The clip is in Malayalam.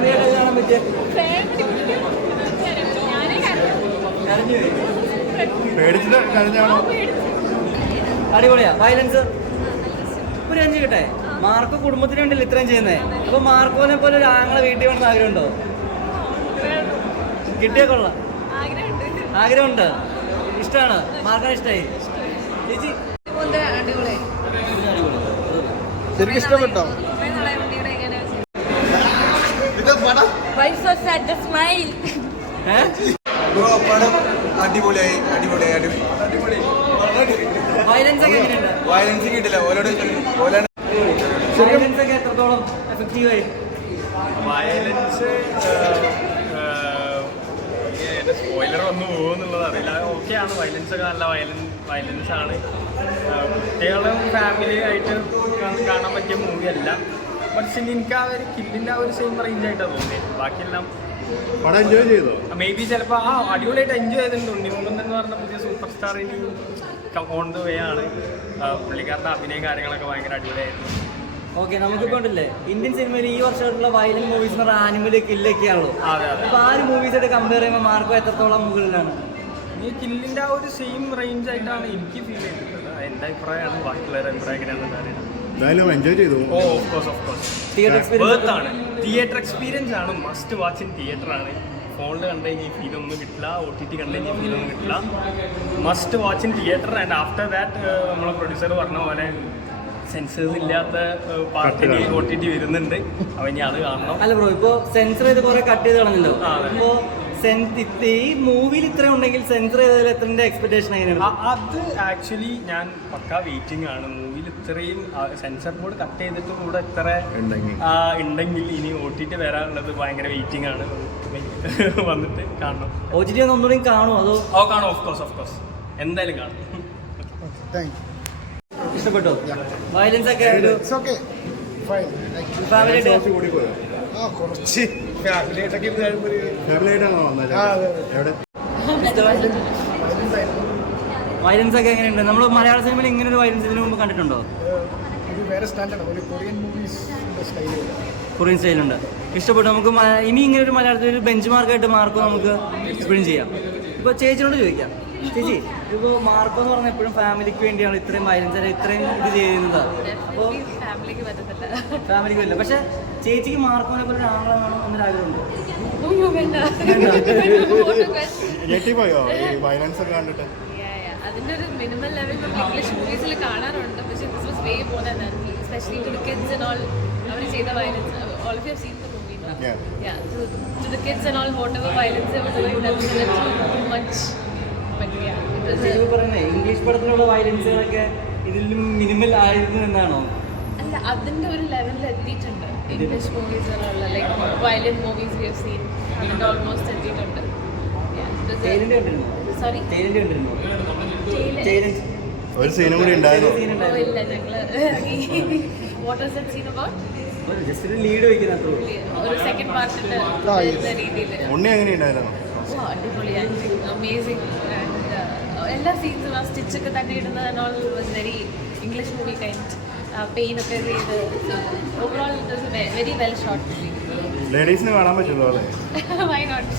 ഫാമിലിയായിട്ട് കാണാൻ പറ്റിയ പേടിച്ചിട്ട് കരഞ്ഞാണോ? അടിപൊളിയാ. വയലൻസ് ഒരു 5 കിട്ടെ. മാർക്ക് കുടുംബത്തിന് വേണ്ടിയില്ല ഇത്രയും ചെയ്യുന്നേ. അപ്പൊ മാർക്കോനെ പോലെ ഒരു ആങ്ങളെ വീട്ടിൽ വേണമെന്ന് ആഗ്രഹമുണ്ടോ? കിട്ടിയാ കൊള്ളാം. ആഗ്രഹമുണ്ട്. ഇഷ്ടമാണ്. മാർക്കിനെ ഇഷ്ടമായി. ചേച്ചി ശരിക്കും ഇഷ്ടപ്പെട്ടോ? അടിപൊളിയായി. വയലൻസ് ഒക്കെ എങ്ങനെയുണ്ട്? വയലൻസ് കിട്ടില്ല. വയലൻസ് ഒക്കെ എത്രത്തോളം എഫക്റ്റീവായി? വയലൻസ് സ്പോയിലർ വന്നു പോകുമെന്നുള്ളത് അറിയില്ല. ഓക്കെയാണ്. വയലൻസ് ഒക്കെ നല്ല വയലൻസ് ആണ്. കുട്ടികളും ഫാമിലി ആയിട്ട് കാണാൻ പറ്റിയ മൂവിയല്ല. പക്ഷെ എനിക്ക് ആ ഒരു കില്ലിൻ്റെ ആ ഒരു സെയിം റേഞ്ച് ആയിട്ടാണ് തോന്നിയത്. ബാക്കിയെല്ലാം പടം എൻജോയ് ചെയ്തോ? മേ ബി ചിലപ്പോൾ അടിപൊളിയായിട്ട് എൻജോയ് ചെയ്തിട്ടുണ്ട്. ഉണ്ണിമുകുന്ദൻ എന്ന് പറഞ്ഞ പുതിയ സൂപ്പർ സ്റ്റാർ ഇനി ഓൺ ദ വേ ആണ്. പുള്ളിക്കാരുടെ അഭിനയം കാര്യങ്ങളൊക്കെ ഭയങ്കര അടിപൊളിയായിരുന്നു. ഓക്കെ, നമുക്കിപ്പോൾ ഉണ്ടല്ലേ ഇന്ത്യൻ സിനിമയിൽ ഈ വർഷമായിട്ടുള്ള വയലന്റ് മൂവീസ് എന്ന് പറഞ്ഞാൽ ആനിമൽ കില്ലൊക്കെയാണല്ലോ. അപ്പൊ ആ ഒരു മൂവീസായിട്ട് കമ്പയർ ചെയ്യുമ്പോൾ മാർക്കോ എത്രത്തോളം മുകളിലാണ്? ഈ കില്ലിൻ്റെ ആ ഒരു സെയിം റേഞ്ച് ആയിട്ടാണ് എനിക്ക് ഫീൽ ചെയ്തിട്ടുള്ളത്. എൻ്റെ അഭിപ്രായമാണ്. ബാക്കിയുള്ളവരുടെ അഭിപ്രായം എങ്ങനെയാണെന്ന് അറിയില്ല. എൻജോയ് ചെയ്തു. ഓഫ് കോഴ്സ് ആണ്. തിയേറ്റർ എക്സ്പീരിയൻസ് ആണ്. മസ്റ്റ് വാച്ച് ഇൻ തിയേറ്റർ ആണ്. ഫോണിൽ കണ്ടു കഴിഞ്ഞാൽ ഈ ഫീലൊന്നും കിട്ടില്ല. OTT കണ്ടു കഴിഞ്ഞാൽ ഫീലൊന്നും കിട്ടില്ല. Must watch in theatre. And after that നമ്മളെ പ്രൊഡ്യൂസർ പറഞ്ഞ പോലെ സെൻസേഴ്സ് ഇല്ലാത്ത പാർട്ടിന് OTT വരുന്നുണ്ട്. അപ്പം ഇനി അത് കാണണം. അല്ല ബ്രോ, ഇപ്പോൾ സെൻസർ ചെയ്ത് കുറെ കട്ട് ചെയ്ത് കളഞ്ഞല്ലോ. അപ്പോൾ ഈ മൂവിയിൽ ഇത്ര ഉണ്ടെങ്കിൽ സെൻസർ ചെയ്തതിൽ എത്ര എക്സ്പെക്ടേഷൻ എങ്ങനെയാണ്? അത് ആക്ച്വലി ഞാൻ പക്കാ വെയിറ്റിംഗ് ആണ്. മൂവിയിൽ ഇത്രയും സെൻസർ ബോർഡ് കട്ട് ചെയ്തിട്ട് കൂടെ ഇത്ര ഉണ്ടെങ്കിൽ ഇനി OTT വരാനുള്ളത് ഭയങ്കര വെയിറ്റിംഗ് ആണ്. വന്നിട്ട് കാണണം. OTT ഒന്നുകൂടി കാണുമോ അതോ? കാണും. ഓഫ് കോഴ്സ് എന്തായാലും കാണും. ഇഷ്ടപ്പെട്ടോ? വയലൻസ് ഒക്കെ കുറച്ച് ഫാമിലിയായിട്ടാണോ വന്നത്? എവിടെ വയലൻസ് ഒക്കെ എങ്ങനെയുണ്ട്? നമ്മൾ മലയാള സിനിമയിൽ ഇങ്ങനെ ഒരു വയലൻസ് ഇതിനു മുമ്പ് കണ്ടിട്ടുണ്ടോ? കൊറിയൻ സ്റ്റൈലുണ്ട്. ഇഷ്ടപ്പെട്ടു. നമുക്ക് ഇനി ഇങ്ങനെ ഒരു മലയാളത്തിൽ ഒരു ബെഞ്ച് മാർക്കായിട്ട് മാർക്കോ നമുക്ക് എക്സ്പീരിയൻസ് ചെയ്യാം. ഇപ്പോൾ ചേച്ചിനോട് ചോദിക്കാം. ചേച്ചി, ഇപ്പോൾ മാർക്കോ എന്ന് പറഞ്ഞാൽ എപ്പോഴും ഫാമിലിക്ക് വേണ്ടിയാണ് ഇത്രയും വയലൻസ് ഇത്രയും ഇത് ചെയ്യുന്നത്. അപ്പോൾ ഫാമിലിക്ക് പറ്റില്ല. പക്ഷെ ചേച്ചിക്ക് മാർക്കോനെ പോലെ ഒരു ആളെ വേണം എന്നൊരു ആഗ്രഹമുണ്ട്. ഞെട്ടിപ്പോയോ ഈ വയലൻസ് ഒക്കെ കണ്ടിട്ട്? അതിൻ്റെ ഒരു മിനിമൽ ലെവൽ നമ്മൾ ഇംഗ്ലീഷ് മൂവീസിൽ കാണാറുണ്ട്. പക്ഷേ this was way more than that. Especially to the kids and all. അവർ ചെയ്ത violence, all of you have seen the movie, no? Yeah, to the kids and all whatever violence അവർ doing, that was too much. But yeah, it was പറയുന്നത് ഇംഗ്ലീഷ് പടത്തിലുള്ള വയലൻസുകളൊക്കെ ഇതിലും മിനിമൽ ആയിരുന്നു എന്നാണോ? അല്ല, അതിൻ്റെ ഒരു ലെവലിൽ എത്തിയിട്ടുണ്ട്. ഇംഗ്ലീഷ് മൂവീസിലുള്ള like violent movies we have seen അതിൻ്റെ ഓൾമോസ്റ്റ് എത്തിയിട്ടുണ്ട്. സോറി, ഒരു സീനും കൂടി ഉണ്ടായിരുന്നു. ഇല്ല, ഞങ്ങള് what was that scene about? Just ഒരു ലീഡ് വയ്ക്കുന്ന ഒരു സെക്കൻഡ് പാർട്ടിന്റെ രീതിയിൽ. ഉണ്ണി എങ്ങനെയുണ്ടായിരുന്നു? അടിപൊളിയാണ്. അമേസിങ്. എല്ലാ സീൻസും ആ സ്റ്റിച്ചൊക്കെ തന്നെ ഇടുന്നത് and all was very English movie kind. പെയിനൊക്കെ ചെയ്ത് overall it was very well shot movie. ലേഡീസിന് കാണാൻ പറ്റുമല്ലോ അല്ലേ? Why not?